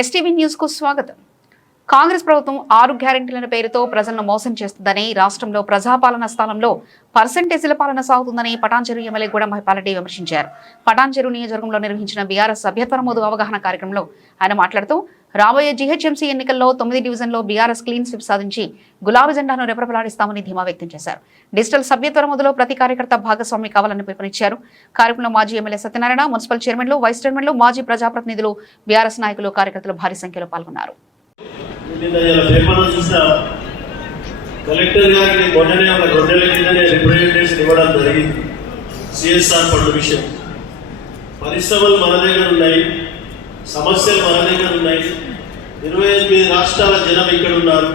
STV news కు స్వాగతం. కాంగ్రెస్ ప్రభుత్వం 6 గ్యారెంటీల పేరుతో ప్రజలను మోసం చేస్తుందని, రాష్ట్రంలో ప్రజాపాలన స్థానంలో పర్సెంటేజీల పాలన సాగుతుందని పటాన్చెరు ఎమ్మెల్యే గూడెం మహిపాలరెడ్డి విమర్శించారు. పటాన్చెరు నియోజకవర్గంలో నిర్వహించిన బీఆర్ఎస్ సభ్యత్వ నమోదు అవగాహన కార్యక్రమంలో ఆయన మాట్లాడుతూ, రాబోయే జీహెచ్ఎంసీ ఎన్నికల్లో 9 డివిజన్లో బీఆర్ఎస్ క్లీన్ స్వీప్ సాధించి గులాబీ జెండాను రెపరెపలాడిస్తామని ధీమా వ్యక్తం చేశారు. డిజిటల్ సభ్యత్వ నమోదులో ప్రతి కార్యకర్త భాగస్వామి కావాలని పిలుపునిచ్చారు. కార్యక్రమంలో మాజీ ఎమ్మెల్యే సత్యనారాయణ, మున్సిపల్ చైర్మన్లు, వైస్ చైర్మన్లు, మాజీ ప్రజాప్రతినిధులు, బీఆర్ఎస్ నాయకులు, కార్యకర్తలు భారీ సంఖ్యలో పాల్గొన్నారు. కలెక్టర్ గారికి మొన్ననే ఒక 2 నెలల కిందనే రిప్రజెంటేషన్ ఇవ్వడం జరిగింది. సిఎస్ఆర్ ఫండ్ విషయం, పరిశ్రమలు మన దగ్గర ఉన్నాయి, సమస్యలు మన దగ్గర ఉన్నాయి. 28 రాష్ట్రాల జనం ఇక్కడ ఉన్నారు,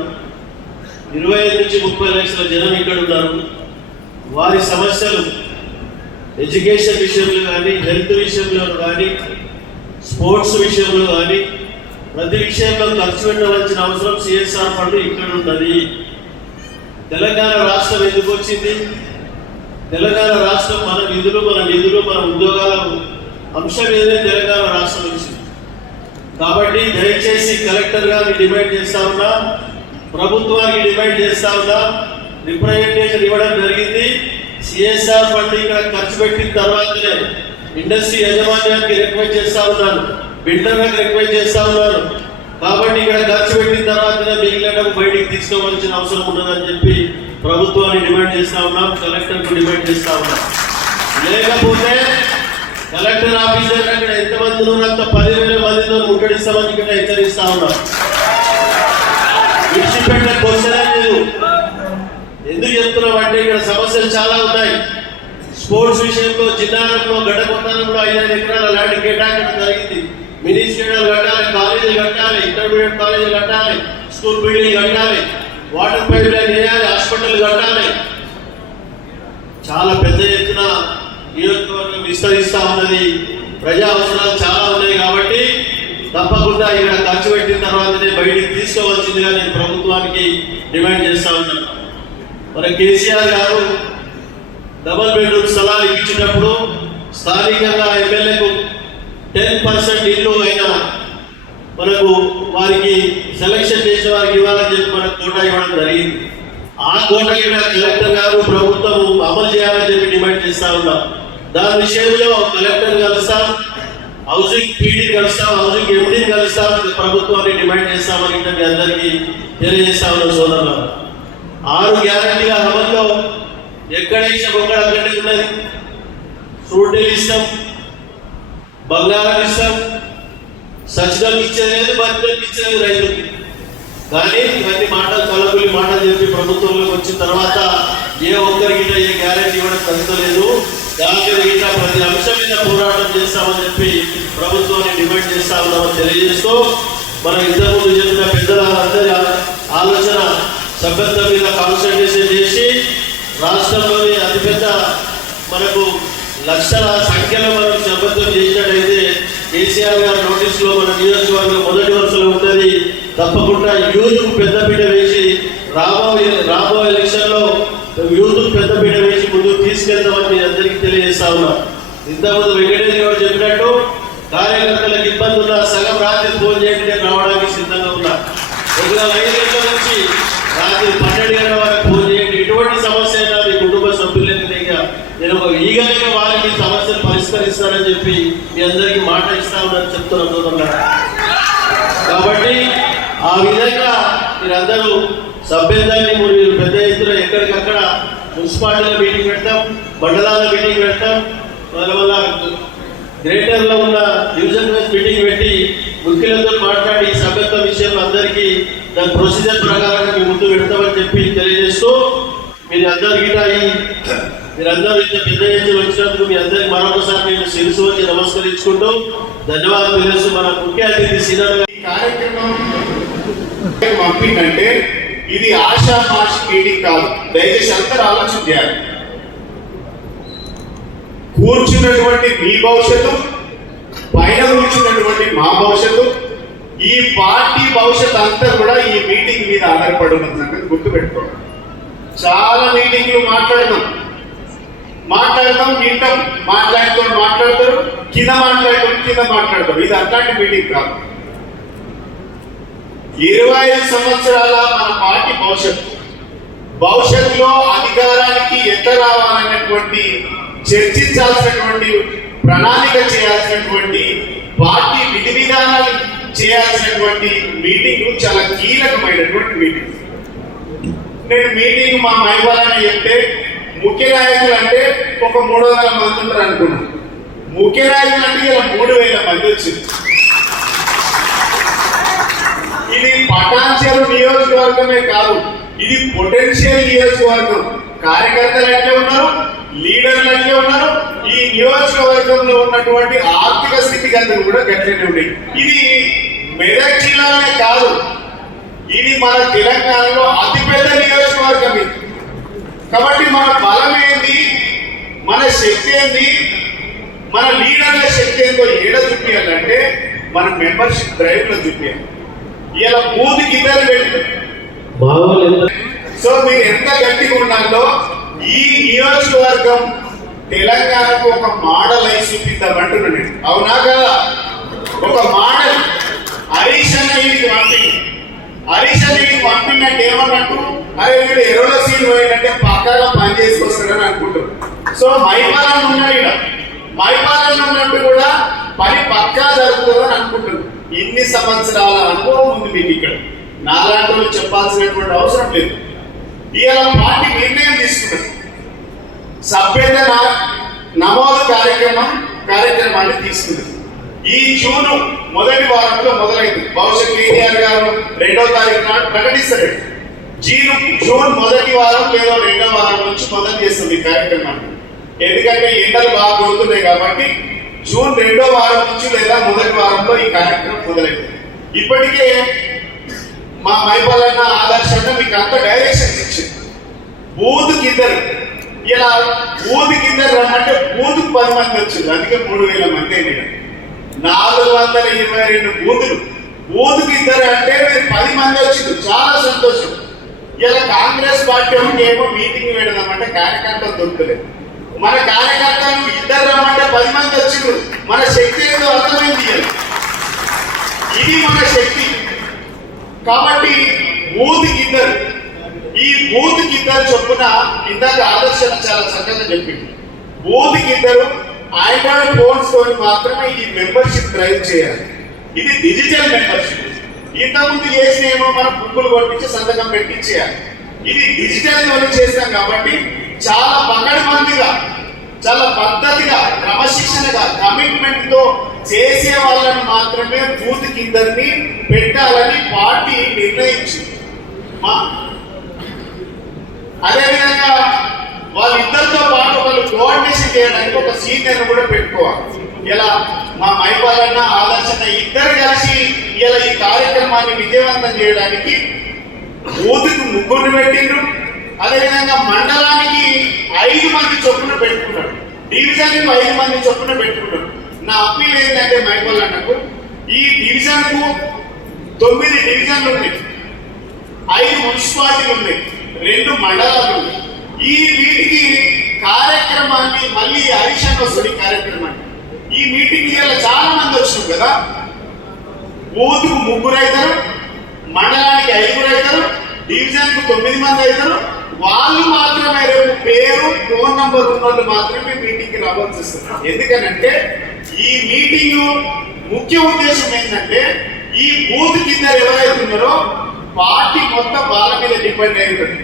25 నుంచి 30 లక్షల జనం ఇక్కడ ఉన్నారు. వారి సమస్యలు ఎడ్యుకేషన్ విషయంలో కానీ, హెల్త్ విషయంలో కానీ, స్పోర్ట్స్ విషయంలో కానీ, ప్రతి విషయంలో ఖర్చు పెట్టవలసిన అవసరం సిఎస్ఆర్ ఫండ్ ఇక్కడ ఉన్నది. తెలంగాణ రాష్ట్రం ఎందుకు వచ్చింది? తెలంగాణ రాష్ట్రం మన నిధులు, మన ఉద్యోగాల అంశం ఏదైతే తెలంగాణ రాష్ట్రం వచ్చింది. కాబట్టి దయచేసి కలెక్టర్ గారిని డిమాండ్ చేస్తా ఉన్నా, ప్రభుత్వానికి డిమాండ్ చేస్తా ఉన్నా, రిప్రజెంటేషన్ ఇవ్వడం జరిగింది. సిఎస్ఆర్ ఫండ్ ఇక్కడ ఖర్చు పెట్టిన తర్వాతనే ఇండస్ట్రీ యాజమాన్యానికి రిక్వెస్ట్ చేస్తా ఉన్నాను, బిల్డర్లకు రిక్వెస్ట్ చేస్తా ఉన్నారు. కాబట్టి ఇక్కడ ఖర్చు పెట్టిన తర్వాతనే మిగిలిన బయటికి తీసుకోవాల్సిన అవసరం ఉన్నదని చెప్పి ప్రభుత్వాన్ని డిమాండ్ చేస్తా ఉన్నాం, కలెక్టర్కు డిమాండ్ చేస్తా ఉన్నాం. లేకపోతే కలెక్టర్ ఆఫీసర్ అక్కడ ఎంతమంది ఉన్నంత 10,000 మందితో ముట్టడిస్తామని ఇక్కడ హెచ్చరిస్తా ఉన్నాం. విడిచిపెట్టే క్వశ్చనే లేదు. ఎందుకు చెప్తున్నామంటే ఇక్కడ సమస్యలు చాలా ఉన్నాయి. స్పోర్ట్స్ విషయంలో చిన్నారంలో, గడ్డకొత్తనంలో 5 ఎకరాల ల్యాండ్ కేటాయించడం జరిగింది. మినీ స్టేడియాలు కట్టాలి, కాలేజీలు కట్టాలి, ఇంటర్మీడియట్ కాలేజీలు కట్టాలి, స్కూల్ బిల్డింగ్ కట్టాలి, వాటర్ పైప్ లైన్ వేయాలి, హాస్పిటల్ కట్టాలి. చాలా పెద్ద ఎత్తున నియోజకవర్గం విస్తరిస్తా ఉన్నది. ప్రజా అవసరాలు చాలా ఉన్నాయి. కాబట్టి తప్పకుండా ఇక్కడ ఖర్చు పెట్టిన తర్వాతనే బయటికి తీసుకోవాల్సిందిగా నేను ప్రభుత్వానికి డిమాండ్ చేస్తా ఉన్నాను. మన కేసీఆర్ గారు డబుల్ బెడ్రూమ్ స్థలాలు ఇచ్చినప్పుడు స్థానికంగా ఎమ్మెల్యేకు 10% ఇల్లు అయినా మనకు వారికి సెలక్షన్ చేసిన వారికి ఇవ్వాలని చెప్పి మనకు కోటా ఇవ్వడం జరిగింది. ఆ కోట కూడా కలెక్టర్ గారు, ప్రభుత్వం అమలు చేయాలని చెప్పి డిమాండ్ చేస్తా ఉన్నాం. దాని విషయంలో కలెక్టర్ కలుస్తాం, హౌసింగ్ పీడీ కలుస్తాం, హౌసింగ్ ఎండీని కలుస్తాం, ప్రభుత్వాన్ని డిమాండ్ చేస్తామని మీ అందరికీ తెలియజేస్తా ఉన్నాం. సోదరులు, 6 గ్యారెంటీల అమల్లో ఎక్కడ ఇష్టం ఒక్కడ అక్కడే ఉన్నది. ఫ్రూట్ ఇస్తాం, బంగారం ఇస్తాం, సచివాలకు ఇచ్చేది, బడ్జెట్ ఇచ్చేది రైతులకి. కానీ ఇవన్నీ మాటలు, కలబుల్లి మాటలు చెప్పి ప్రభుత్వంలోకి వచ్చిన తర్వాత ఏ ఒక్కరికి ఏ గ్యారెంటీ ఇవ్వడం జరుగుతలేదు. దాని మీద ప్రతి అంశం మీద పోరాటం చేస్తామని చెప్పి ప్రభుత్వాన్ని డిమాండ్ చేస్తా ఉన్నామని తెలియజేస్తూ, మనం ఇంతకుముందు చెప్పిన పెద్దలందరి ఆలోచన సభ్యత్వం మీద కాన్సన్ట్రేషన్ చేసి రాష్ట్రంలోని అతిపెద్ద మనకు లక్షల సంఖ్యలో మనం సభ్యత్వం చేసినట్టయితే కేసీఆర్ గారి నోటీసులో మన నియోజకవర్గం మొదటి వరుసలో ఉంటుంది. తప్పకుండా యూత్కు పెద్దపీట వేసి రాబోయే ఎలక్షన్లో యూత్కు పెద్దపీట వేసి ముందుకు తీసుకెళ్తామని మీ అందరికీ తెలియజేస్తా ఉన్నాం. ఇంతకుముందు వెంకటేశ్వర గారు చెప్పినట్టు కార్యకర్తలకు ఇబ్బంది ఉన్నా సగం రాత్రి ఫోన్ చేయండి, నేను రావడానికి సిద్ధంగా ఉన్నా. ఉదయం 5 గంటల నుంచి రాత్రి 12 గంటల వరకు ఫోన్ చేయండి. ఎటువంటి సమస్య అయినా మీ కుటుంబ సభ్యులకి నేను ఒక ఈగలుగా వారికి సమస్యలు పరిష్కరిస్తానని చెప్పి మీ అందరికీ మాట ఇస్తా ఉన్నారని చెప్తున్నాను. కాబట్టి ఆ విధంగా మీరందరూ సభ్యత్వాన్ని మీరు పెద్ద ఎత్తున ఎక్కడికక్కడ మున్సిపాలిటీల మీటింగ్ పెడతాం, మండలాల మీటింగ్ పెడతాం, వల్ల గ్రేటర్లో ఉన్న డివిజన్ వైజ్ మీటింగ్ పెట్టి ముఖ్యులతో మాట్లాడి సభ్యత్వ విషయంలో అందరికీ దాని ప్రొసీజర్ ప్రకారంగా మీ ముందు పెడతామని చెప్పి తెలియజేస్తూ, మీరందరూ ఇంత పెద్ద ఎత్తున వచ్చినందుకు మీ అందరికి మరొకసారి నేను శిరసు వచ్చి నమస్కరించుకుంటూ ధన్యవాదాలు తెలుసు. మన ముఖ్య అతిథి సీనియర్ కార్యక్రమం పంపిందంటే ఇది ఆషామాషి మీటింగ్ కాదు. దయచేసి అందరూ ఆలోచన చేయాలి. కూర్చున్నటువంటి మీ భవిష్యత్తు, పైన కూర్చున్నటువంటి మా భవిష్యత్తు, ఈ పార్టీ భవిష్యత్తు అంతా కూడా ఈ మీటింగ్ మీద ఆధారపడి ఉన్న సంగతి గుర్తుపెట్టుకోండి. చాలా మీటింగ్లు మాట్లాడతాం, వింటాం, మాట్లాడతారు, కింద మాట్లాడతారు. ఇది అట్లాంటి మీటింగ్ కాదు. 25 సంవత్సరాల మన పార్టీ భవిష్యత్తులో అధికారానికి ఎట్లా రావాలనేటువంటి చర్చించాల్సినటువంటి ప్రణాళిక చేయాల్సినటువంటి పార్టీ విధి విధానాలు చేయాల్సినటువంటి మీటింగ్ చాలా కీలకమైనటువంటి మీటింగ్. నేను మీటింగ్ మా మైపాలని చెప్తే ముఖ్య నాయకులు అంటే ఒక 300 మంది ఉంటారు అనుకున్నాను. ముఖ్య నాయకులు అంటే ఇలా 3000 మంది వచ్చింది. ఇది పటాన్చెరు నియోజకవర్గమే కాదు, ఇది పొటెన్షియల్ నియోజకవర్గం. కార్యకర్తలు ఎట్లే ఉన్నారు, లీడర్లు ఎట్లే ఉన్నారు, ఈ నియోజకవర్గంలో ఉన్నటువంటి ఆర్థిక స్థితిగతులు కూడా గట్లనే ఉన్నాయి. ఇది మెదక్ జిల్లాలోనే కాదు, ఇది మన తెలంగాణలో అతిపెద్ద నియోజకవర్గం ఇది. కాబట్టి మన బలం ఏంది, మన శక్తి ఏంది, మన లీడర్ల శక్తి ఏందో ఏడ చూపించాలంటే మన మెంబర్షిప్ డ్రైవ్ లో చూపించాలి. ఇలా బూత్కి ఇద్దరు పెట్టి సో మీరు ఎంత గట్టిగా ఉన్నారో ఈ నియోజకవర్గం తెలంగాణకు ఒక మోడల్ అయి చూపిద్దామంటున్నాను నేను. అవునా కదా? ఒక మోడల్. హరీష్ అన్న వీడికి పంపినట్టు ఏమన్నట్టు, అరే వీడు ఎరువుల సీన్ పోయినట్టే పక్కగా పని చేసుకొస్తాడని అనుకుంటారు. సో మైపాలన ఉన్నాడు, ఇక్కడ మైపాలన ఉన్నట్టు కూడా పని పక్కా జరుగుతుందని అనుకుంటున్నారు. ఇన్ని సంవత్సరాల అనుభవం ఉంది మీకు. ఇక్కడ నాలాంటి వాళ్ళు చెప్పాల్సినటువంటి అవసరం లేదు. ఇవాళ పార్టీ నిర్ణయం తీసుకున్నది, సభ్యత నమోదు కార్యక్రమాన్ని తీసుకున్నది. ఈ జూన్ మొదటి వారంలో మొదలైంది. బహుశా కేటీఆర్ గారు 2వ తారీఖు నాడు ప్రకటిస్తారు. జూన్ మొదటి వారం లేదా 2వ వారం నుంచి మొదలు చేస్తుంది ఈ కార్యక్రమాన్ని. ఎందుకంటే ఎండలు బాగా కొడుతున్నాయి కాబట్టి జూన్ 2వ వారం నుంచి లేదా మొదటి వారంలో ఈ కార్యక్రమం మొదలైంది. ఇప్పటికే మా మైపాలన్న ఆదర్శంగా మీకు అంత డైరెక్షన్స్ ఇచ్చింది. బూత్ కిందరు ఇలా బూత్ కిందరు రమ్మంటే బూత్ 10 మంది వచ్చింది. అందుకే 3000 మంది అయింది. 422 బూతులు. బూత్ కిందరు అంటే మీరు 10 మంది వచ్చింది, చాలా సంతోషం. ఇలా కాంగ్రెస్ పార్టీ ఏమో మీటింగ్ పెడదామంటే కార్యకర్తలు దొరకలేదు. మన కార్యకర్తలు ఇద్దరు రమ్మంటే 10 మంది వచ్చిండ్రు. మన శక్తి ఏదో అర్థమైంది. ఇది మన శక్తి. కాబట్టి బూత్ కిందరు, ఈ బూత్ కిందరు చొప్పున ఇందాక ఆదర్శన చాలా చక్కగా చెప్పింది. బూత్ కిందరు ఆండ్రాయిడ్ ఫోన్స్ తోని మాత్రమే ఈ మెంబర్షిప్ డ్రైవ్ చేయాలి. ఇది డిజిటల్ మెంబర్షిప్. ఇంతకుముందు చేసినేమో మనం బుక్కులు కొట్టించి సంతకం పెట్టించేయాలి. ఇది డిజిటల్ తోని చేస్తాం కాబట్టి చాలా పకడ్బందీగా, చాలా పద్ధతిగా, క్రమశిక్షణగా, కమిట్మెంట్ తో చేసే వాళ్ళని మాత్రమే బూత్ కిందరిని పెట్టాలని పార్టీ నిర్ణయించింది. అదేవిధంగా వాళ్ళిద్దరితో పాటు వాళ్ళు కోఆర్డినేషన్ చేయడానికి ఒక సీనియర్ కూడా పెట్టుకోవాలి. ఇలా మా మైపాలన్న ఆదర్శన ఇద్దరు కలిసి ఇలా ఈ కార్యక్రమాన్ని విజయవంతం చేయడానికి బూత్కు 3 పెట్టిండ్రు. అదేవిధంగా మండలానికి 5 మంది చొప్పున పెట్టుకున్నాడు, డివిజన్ కు 5 మంది చొప్పున పెట్టుకున్నాడు. నా అప్పీల్ ఏంటంటే మైపాలన్నకు, ఈ డివిజన్ కు 9 డివిజన్లు ఉన్నాయి, 5 మున్సిపాలిటీలు ఉన్నాయి, 2 మండలాలు ఉన్నాయి. ఈ వీటికి కార్యక్రమాన్ని మళ్ళీ హరీష్ వస్తుంది కార్యక్రమాన్ని. ఈ మీటింగ్ చాలా మంది వచ్చినారు కదా. బూత్కు 3 అవుతారు, మండలానికి 5 అవుతారు, డివిజన్ కు 9 మంది అవుతారు. వాళ్ళు మాత్రమే రేపు పేరు ఫోన్ నంబర్ ఉన్న వాళ్ళు మాత్రమే మీటింగ్ కి రావాల్సి వస్తుంది. ఎందుకనంటే ఈ మీటింగ్ ముఖ్య ఉద్దేశం ఏంటంటే ఈ బూత్ కింద ఎవరైతే ఉన్నారో పార్టీ మొత్తం వాళ్ళ మీద డిపెండ్ అయి ఉంటుంది.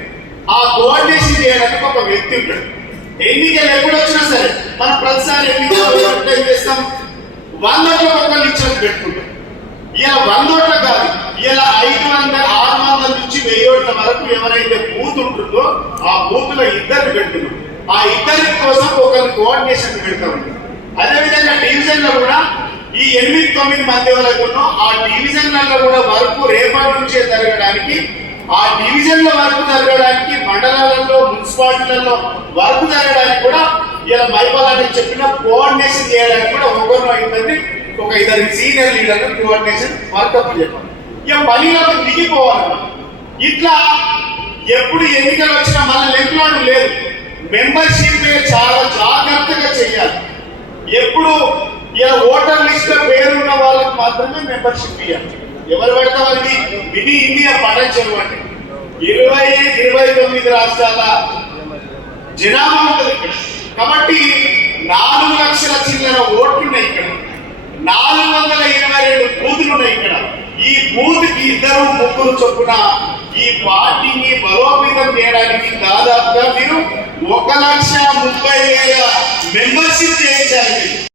ఆ కోఆర్డినేషన్ చేయడానికి ఒక వ్యక్తి ఉంటాడు. ఎన్నికలు ఎప్పుడు వచ్చినా సరే మనం ప్రతిసారి ఎన్నికలు చేస్తాం, 100 ఓట్ల ఒక్కళ్ళు ఇచ్చి పెట్టుకుంటాం. ఇలా 100 ఓట్ల కాదు, ఇలా 500, 600 నుంచి 1000 ఓట్ల వరకు ఎవరైతే బూత్ ఉంటుందో ఆ బూత్ లో 2 పెడుతున్నాం. ఆ 2 కోసం ఒకరి కోఆర్డినేషన్ పెడతా ఉంటాం. అదేవిధంగా డివిజన్ లో కూడా ఈ 8-9 మంది ఎవరైతే ఉన్నో ఆ డివిజన్లలో కూడా వర్క్ రేపటి నుంచే జరగడానికి, ఆ డివిజన్ లో వర్క్ జరగడానికి, మండలాలలో మున్సిపాలిటీలలో వర్క్ జరగడానికి కూడా ఇలా మైపాలని చెప్పిన కోఆర్డినేషన్ చేయడానికి కూడా ఒకరిలో అయిందండి ఒక 2 సీనియర్ లీడర్లు కోఆర్డినేషన్ వర్కప్ చెప్పాలి. ఇక పనిలోకి దిగిపోవాలి. ఇట్లా ఎప్పుడు ఎన్నికలు వచ్చినా మన లెంకులాడు లేదు. మెంబర్షిప్ చాలా జాగ్రత్తగా చేయాలి. ఎప్పుడు ఇలా ఓటర్ లిస్ట్ లో పేరున్న వాళ్ళకి మాత్రమే మెంబర్షిప్ ఇవ్వాలి. ఎవరు పెడతామని మినీ ఇండియా పటంచెరువు అంటే 29 రాష్ట్రాల జనాభా ఉంటుంది ఇక్కడ. కాబట్టి 4 లక్షల చిల్లర ఓట్లున్నాయి ఇక్కడ. 422 బూతులు ఉన్నాయి ఇక్కడ. ఈ బూత్ కి 2-3 చొప్పున ఈ పార్టీని బలోపేతం చేయడానికి దాదాపుగా మీరు 1,30,000 మెంబర్షిప్ చేయించాలి.